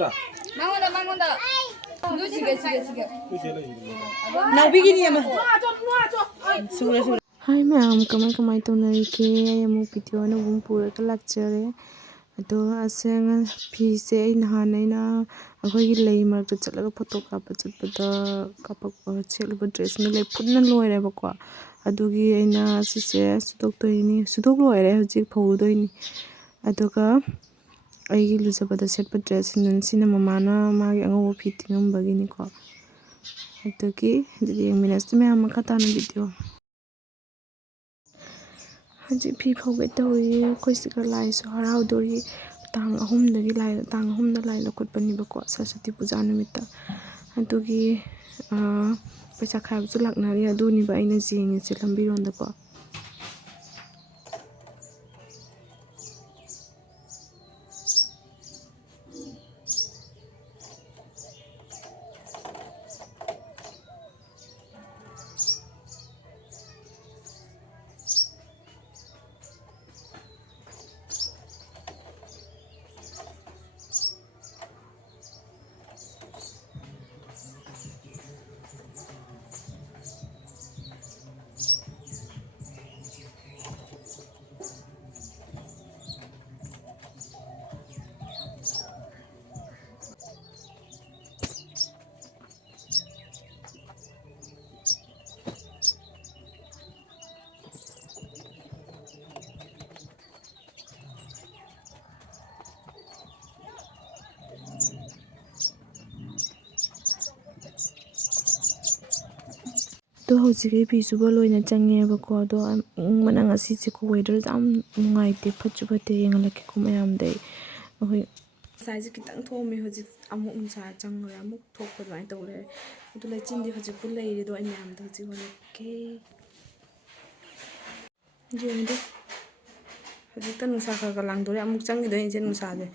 망원다. 누지게. 나비기니 아마. Hi ma'am, kamay tonari ke amu video na bung pura ka lecture ado aseng piece ai nahanai akhoi lei mar ka chatlaga photo kapa chatpada kapak chekluba dress na lei phunna loire ba ko adugi aina sise sudok toini sudok loire hojik phaudoini aduga aigi lujabada setpa dress nun sina mamana magi ango fitting bagini ko adugi didi minutes me am ka tan video Haji pi phauge tawi khoi sikra lai so harau dori tang ahum dagi lai tang ahum da lai lokot pani ba ko saraswati puja numita adugi paisa khab chu laknari aduni ba aina jingi che lambi ronda ko to hojike pi suba loina change ba ko do manang asi che ko weather jam ngai te phachu phate yengalake ko mayam dai hoi size kitang thomi hojik amuk unsa changra amuk thokpa bai tole adu lai chindi hojik pu lai do ani am do ji hole ke jende hojik tan nusa ka lang dore amuk changi do injen nusa je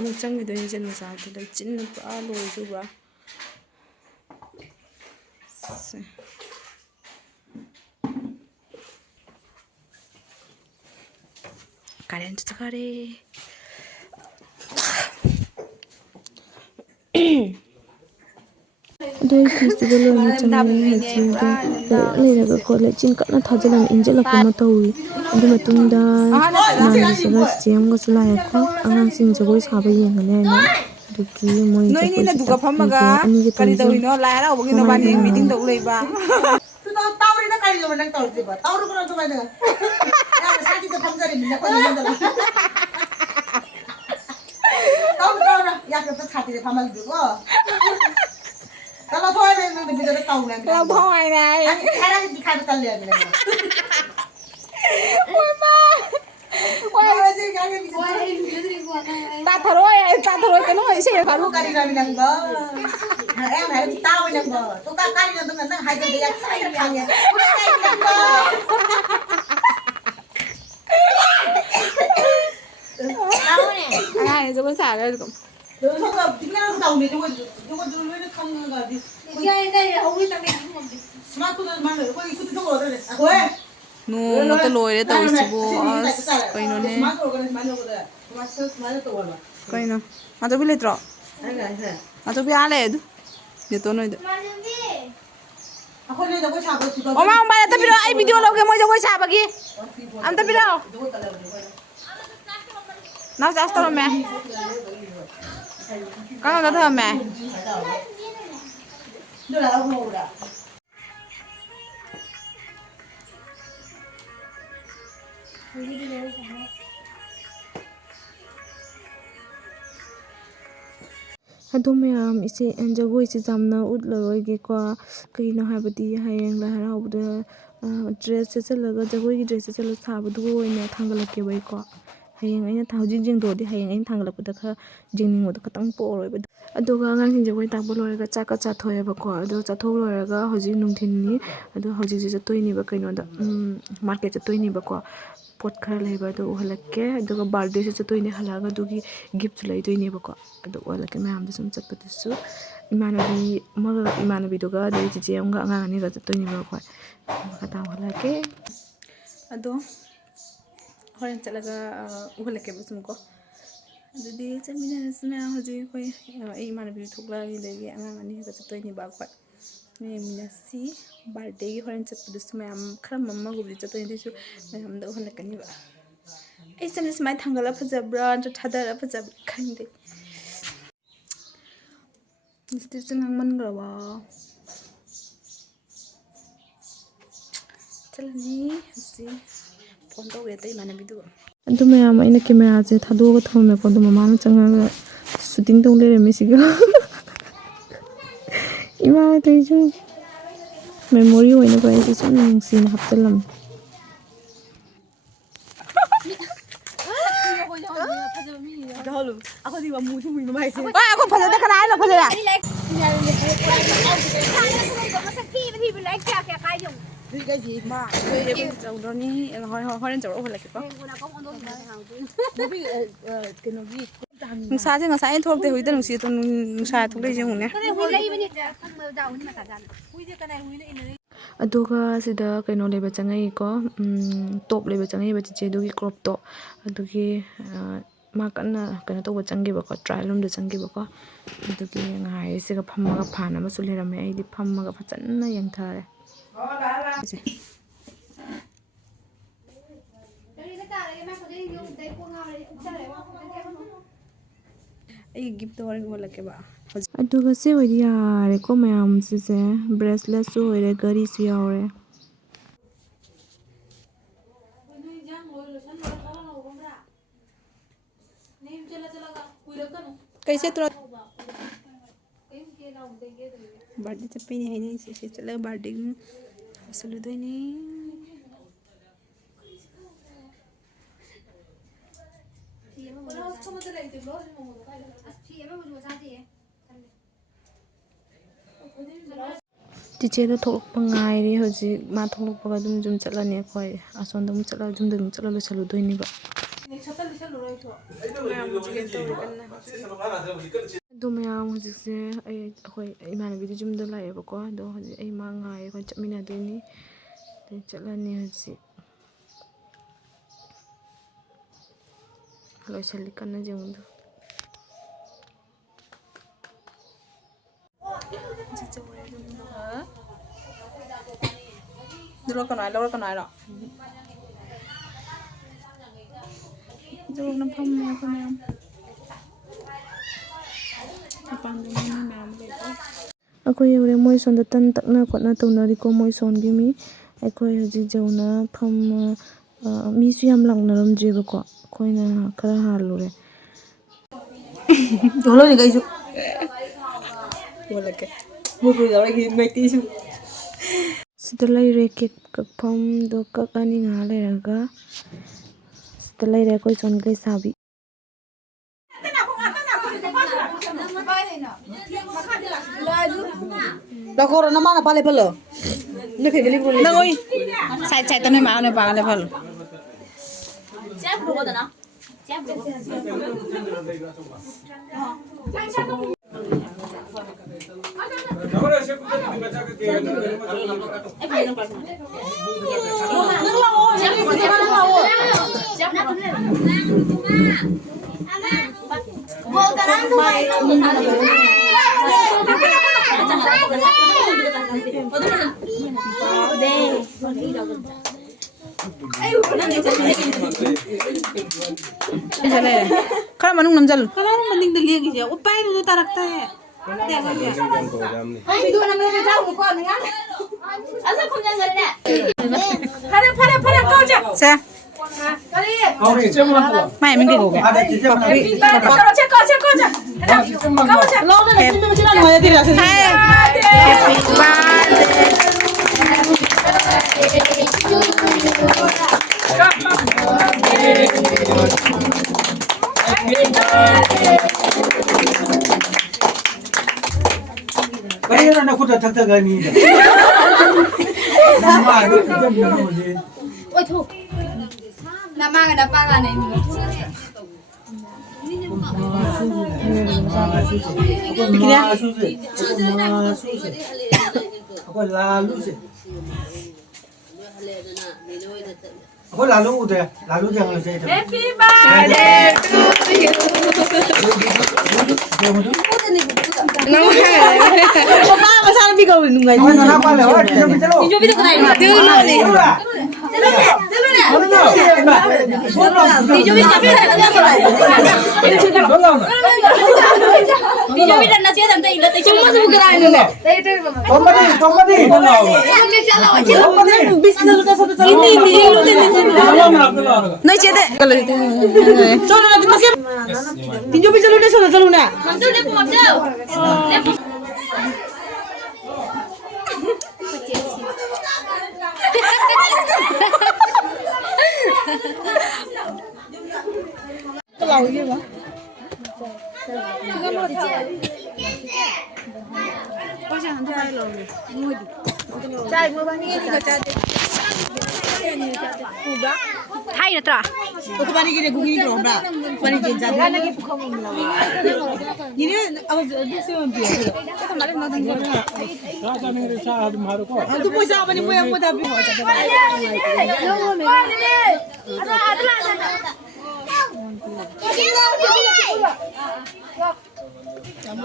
amuk changi do injen nusa je lai chin pa loi ju ba Kalian tuh kare. Doi festival lo macam ni haji tu leh naga college cin kat na thajalan injek lah kena tahu. Ada matung dah mana sebelah jam ko selai ko Angangsing Jagoi Takpiba yang ni na. Duki moi Jagoi Takpiba ani kita tahu no Loire obo no bani meeting dok lei ba. Tu tahu ni nak kali mana tahu je ba. Tahu ko na coba dengar. Ya sakit tu pamjari minyak ko ni dah. Tahu na ya ke sakit tu pamal juga. Kalau boleh memang begitu tahu ni. Kalau bohong ni. Sekarang dikai betul dia ni. Woi ma. Ta tharo cái nó sẽ Kamu kali kami nang ba. Em harus tahu nang ba. Tu kan kali nang nang hai jadi yang saya yang. Udah kali nang ba. Tahu ni. Ai rồi xả ra rồi. Rồi xong rồi tính ra đầu này chúng con nó không là gì. Cái không biết tao đi không đi. Smart tu mà nó có cái tu rồi đấy. À quên. No, no te loire tau sibo koi no ne koi no ma to bile tro ma to bi ale du de to no de o ma ba ta biro ai video lo ke mo jo ko sa ba gi am ta biro na sa sto me ka no ta me Ado mayam ise jagoi se jamna utlaroi ge ko kaino habadi hayeng la harauda dress se chalaga jagoi gi dress se chala sabadu oina thangalake bai ko hayeng aina thauji jing do di hayeng aina thangalapda kha jingning mod khatang poroi ba adoga Angangsing Jagoi Takpiba loiraga chaka chathoya ba ko ado chathok loiraga hoji nungthinni ado hoji je toini ba kaino da market je toini ba ko pot khara leiba do halakke aduga birthday se toini halaga dugi gift lai toini ba ko ado halakke mayam da sum chatpati su imanabi duga de je amga angani ga toini ba ko kata halakke ado horen chalaga halakke basum ko ꯑꯗꯨꯗꯤ ꯆꯠꯃꯤꯟꯅꯔꯁꯤꯅ ꯍꯧꯖꯤꯛ ꯑꯩꯈꯣꯏ ꯑꯩ ꯏꯃꯥꯟꯅꯕꯤ ꯊꯣꯛꯂꯛꯏꯗꯒꯤ ꯑꯉꯥꯡ ꯑꯅꯤꯒ ꯆꯠꯇꯣꯏꯅꯦꯕ ꯑꯩꯈꯣꯏ ꯌꯦꯡꯃꯤꯟꯅꯁꯤ ꯕꯥꯔꯗꯦꯒꯤ ꯍꯣꯔꯦꯟ ꯆꯠꯄꯗꯁꯨ ꯃꯌꯥꯝ ꯈꯔ ꯃꯝꯃꯒꯕꯨꯗꯤ ꯆꯠꯇꯣꯏꯅꯦ ꯑꯗꯨꯁꯨ ꯃꯌꯥꯝꯗ ꯎꯍꯜꯂꯛꯀꯅꯤꯕ ꯑꯩ ꯆꯠꯂꯤ ꯁꯨꯃꯥꯏꯅ ꯊꯥꯡꯒꯠꯂ ꯐꯖꯕ꯭ꯔꯥ ꯅꯠꯇ꯭ꯔꯒ ꯊꯥꯗꯔ ꯐꯖꯕ꯭ꯔꯥ ꯈꯪꯗꯦ ꯂꯤꯞꯁꯇꯤꯛꯁꯦ ꯉꯥꯡꯃꯟꯈ꯭ꯔꯕ ꯆꯠꯂꯅꯤ ꯍꯧꯖꯤꯛ ꯐꯣꯟ ꯇꯧꯋꯦ ꯑꯇꯩ ꯏꯃꯥꯟꯅꯕꯤꯗꯨꯒ ꯑꯗꯨ ꯃꯌꯥꯝ ꯑꯩꯅ ꯀꯦꯃꯦꯔꯥꯁꯦ ꯊꯥꯗꯣꯛꯑꯒ ꯊꯝꯅꯀꯣ ꯑꯗꯨ ꯃꯃꯥꯅ ꯆꯪꯉꯒ ꯁꯨꯇꯤꯡ ꯇꯧ ꯂꯩꯔꯝꯃꯤ ꯁꯤꯒ ꯏꯃꯥ ꯑꯇꯩꯁꯨ ꯃꯦꯃꯣꯔꯤ ꯑꯣꯏꯅꯕ ꯑꯩꯁꯦ ꯁꯨꯝ ꯅꯨꯡꯁꯤꯅ ꯍꯥꯞꯆꯤꯜꯂꯝꯃꯤ ꯑꯩꯈꯣꯏ ꯐꯖꯗꯦ ꯀꯅꯥ ꯍꯥꯏꯅꯣ ꯐꯖꯩ ꯆꯧꯗ꯭ꯔꯣꯅꯤ ꯍꯣꯔꯦꯟ ꯆꯧꯔ ꯎꯍꯜꯂꯛꯀꯦꯀꯣ ꯅꯨꯡꯁꯥꯁꯦ ꯉꯁꯥꯏ ꯑꯩꯅ ꯊꯣꯛꯂꯛꯇꯦ ꯍꯧꯖꯤꯛꯇ ꯅꯨꯡꯁꯥ ꯊꯣꯛꯂꯛꯏꯁꯦ ꯌꯦꯡꯉꯨꯅꯦ ꯑꯗꯨꯒ ꯁꯤꯗ ꯀꯩꯅꯣ ꯂꯩꯕ ꯆꯪꯉꯛꯏꯀꯣ ꯇꯣꯞ ꯂꯩꯕ ꯆꯪꯉꯛꯏꯕ ꯆꯤꯆꯦꯗꯨꯒꯤ ꯀ꯭ꯔꯣꯞꯇꯣ ꯑꯗꯨꯒꯤ ꯃꯥ ꯀꯟꯅ ꯀꯩꯅꯣ ꯇꯧꯕ ꯆꯪꯈꯤꯕꯀꯣ ꯇ꯭ꯔꯥꯌꯦꯜ ꯔꯨꯝꯗ ꯆꯪꯈꯤꯕꯀꯣ ꯑꯗꯨꯒꯤ ꯉꯥꯏꯔꯤꯁꯤꯒ ꯐꯝꯃꯒ ꯐꯥꯟ ꯑꯃꯁꯨ ꯂꯩꯔꯝꯃꯦ ꯑꯩꯗꯤ ꯐꯝꯃꯒ ꯐꯖꯅ ꯌꯦꯡꯊꯔꯦ ꯑꯩ ꯒꯤꯐꯇ ꯍꯣꯔꯦꯟ ꯎꯍꯜꯂꯛꯀꯦꯕ ꯑꯗꯨꯒ ꯁꯤ ꯑꯣꯏꯗꯤ ꯌꯥꯔꯦꯀꯣ ꯃꯌꯥꯝꯁꯤꯁꯦ ꯕ꯭ꯔꯦꯁꯂꯦꯠꯁꯨ ꯑꯣꯏꯔꯦ ꯘꯔꯤꯁꯨ ꯌꯥꯎꯔꯦ ꯀꯩ ꯆꯠꯇ꯭ꯔꯣ ꯕꯥꯔꯗꯦ ꯆꯠꯄꯩꯅꯦ ꯍꯥꯏꯅꯩꯁꯦ ꯁꯤ ꯆꯠꯂꯒ ꯕꯥꯔꯗꯦ ꯂꯣꯏꯁꯜꯂꯨꯗꯣꯏꯅꯤ ꯆꯤꯆꯦꯗꯣ ꯊꯣꯛꯂꯛꯄ ꯉꯥꯏꯔꯤ ꯍꯧꯖꯤꯛ ꯃꯥ ꯊꯣꯛꯂꯛꯄꯒ ꯑꯗꯨꯝ ꯌꯨꯝ ꯆꯠꯂꯅꯤ ꯑꯩꯈꯣꯏ ꯑꯁꯣꯝꯗ ꯑꯃꯨꯛ ꯆꯠꯂꯒ ꯌꯨꯝꯗ ꯑꯗꯨꯝ ꯆꯠꯂ ꯂꯣꯏꯁꯜꯂꯨꯗꯣꯏꯅꯦꯕ ꯑꯗꯣ ꯃꯌꯥꯝ ꯍꯧꯖꯤꯛꯁꯦ ꯑꯩꯈꯣꯏ ꯏꯃꯥꯟꯅꯕꯤꯗꯤ ꯌꯨꯝꯗ ꯂꯥꯛꯑꯦꯕꯀꯣ ꯑꯗꯣ ꯍꯧꯖꯤꯛ ꯑꯩ ꯃꯥ ꯉꯥꯏꯔꯦ ꯑꯩꯈꯣꯏ ꯆꯠꯃꯤꯟꯅꯗꯣꯏꯅꯤ ꯑꯗꯩ ꯆꯠꯂꯅꯤ ꯍꯧꯖꯤꯛ ꯂꯣꯏꯁꯤꯜꯂꯤ ꯀꯟꯅ ꯌꯦꯡꯉꯨꯗꯣ ꯂꯧꯔꯛꯀꯅꯣ ꯍꯥꯏꯔꯣ ꯑꯗꯨꯒ ꯐꯝꯃꯦ ꯑꯩꯈꯣꯏ ꯃꯌꯥꯝ ꯃꯄꯥꯟꯗ ꯃꯤ ꯃꯌꯥꯝ ꯂꯩꯀꯣ ꯑꯩꯈꯣꯏ ꯌꯧꯔꯦ ꯃꯣꯏ ꯁꯣꯝꯗ ꯇꯟ ꯇꯛꯅ ꯈꯣꯠꯅ ꯇꯧꯅꯔꯤꯀꯣ ꯃꯣꯏ ꯁꯣꯝꯒꯤ ꯃꯤ ꯑꯩꯈꯣꯏ ꯍꯧꯖꯤꯛ ꯌꯧꯅ ꯐꯝꯃ ꯃꯤꯁꯨ ꯌꯥꯝ ꯂꯥꯛꯅꯔꯝꯗ꯭ꯔꯦꯕꯀꯣ ꯑꯩꯈꯣꯏꯅ ꯈꯔ ꯍꯥꯜꯂꯨꯔꯦ ꯀꯩꯁꯨ ꯎꯍꯜꯂꯛꯀꯦ ꯁꯤꯗ ꯂꯩꯔꯦ ꯀꯦꯛ ꯀꯛꯐꯝꯗꯣ ꯀꯛꯑꯅꯤ ꯉꯥꯏꯍꯥꯛ ꯂꯩꯔꯒ ꯁꯤꯗ ꯂꯩꯔꯦ ꯑꯩꯈꯣꯏ ꯁꯣꯝꯒꯤ ꯂꯩꯁꯥꯕꯤ Lakoro na mana pale palo. Ne ke geli pole. Nang oi side side tane ma ne pa le phal khara manung namjal Kalau mending deli yang gitu. Upai dulu tarak teh. se mai min ke go ke Kaya na ako tatagtagan niya. Nama, Ôi thôi. Nam mang cái đập ba này mình. Ako lalu sih. Ako lalu udah, lalu jangan saya. happy birthday to you Papa masalah bi kau nungai. Mana nak apa lewat? Jom Tinju bisa kena ini. Tinju ni. Tinju bisa tapi ada apa? Tinju bisa nasi ada tapi ingat. Cuma tu bukan ini. Kompani. Bis na luka satu satu. Ini. Nai cede. Kalau itu. Sono na masih. Tinju bisa luka sono na. Mantul dia pun macam. Kelau dia mah. Hai natra. Kau pani gini gungi ni berapa? Pani gini jadi. Ini apa tu semua biar. Rasa ni rasa ada maru kau. Itu pun siapa ni pun yang pun tapi.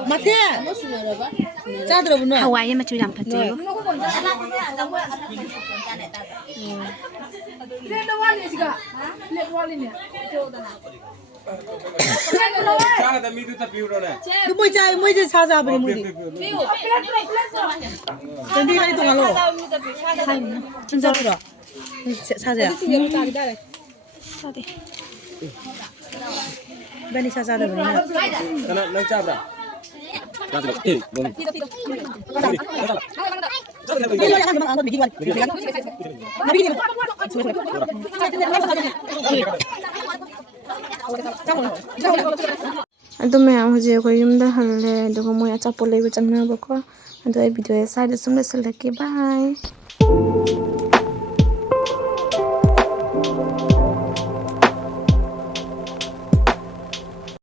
Mati. Cadra benar. Hawaii macam jam kecil. Tu pun cai, mui je sahaja apa ni mui. Jadi ni tu ngalo. Cinta pura. Sahaja. Bani sahaja ada benar. Kana nak cabra. ꯑꯗꯨ ꯃꯌꯥꯝ ꯍꯧꯖꯤꯛ ꯑꯩꯈꯣꯏ ꯌꯨꯝꯗ ꯍꯜꯂꯦ ꯑꯗꯨꯒ ꯃꯣꯏ ꯑꯆꯥꯄꯣꯠ ꯂꯩꯕ ꯆꯪꯅꯕꯀꯣ ꯑꯗꯣ ꯑꯩ ꯚꯤꯗꯤꯑꯣ ꯁ꯭ꯋꯥꯏꯗ ꯁꯨꯝ ꯂꯣꯏꯁꯤꯜꯂꯛꯀꯦ ꯕꯥꯏ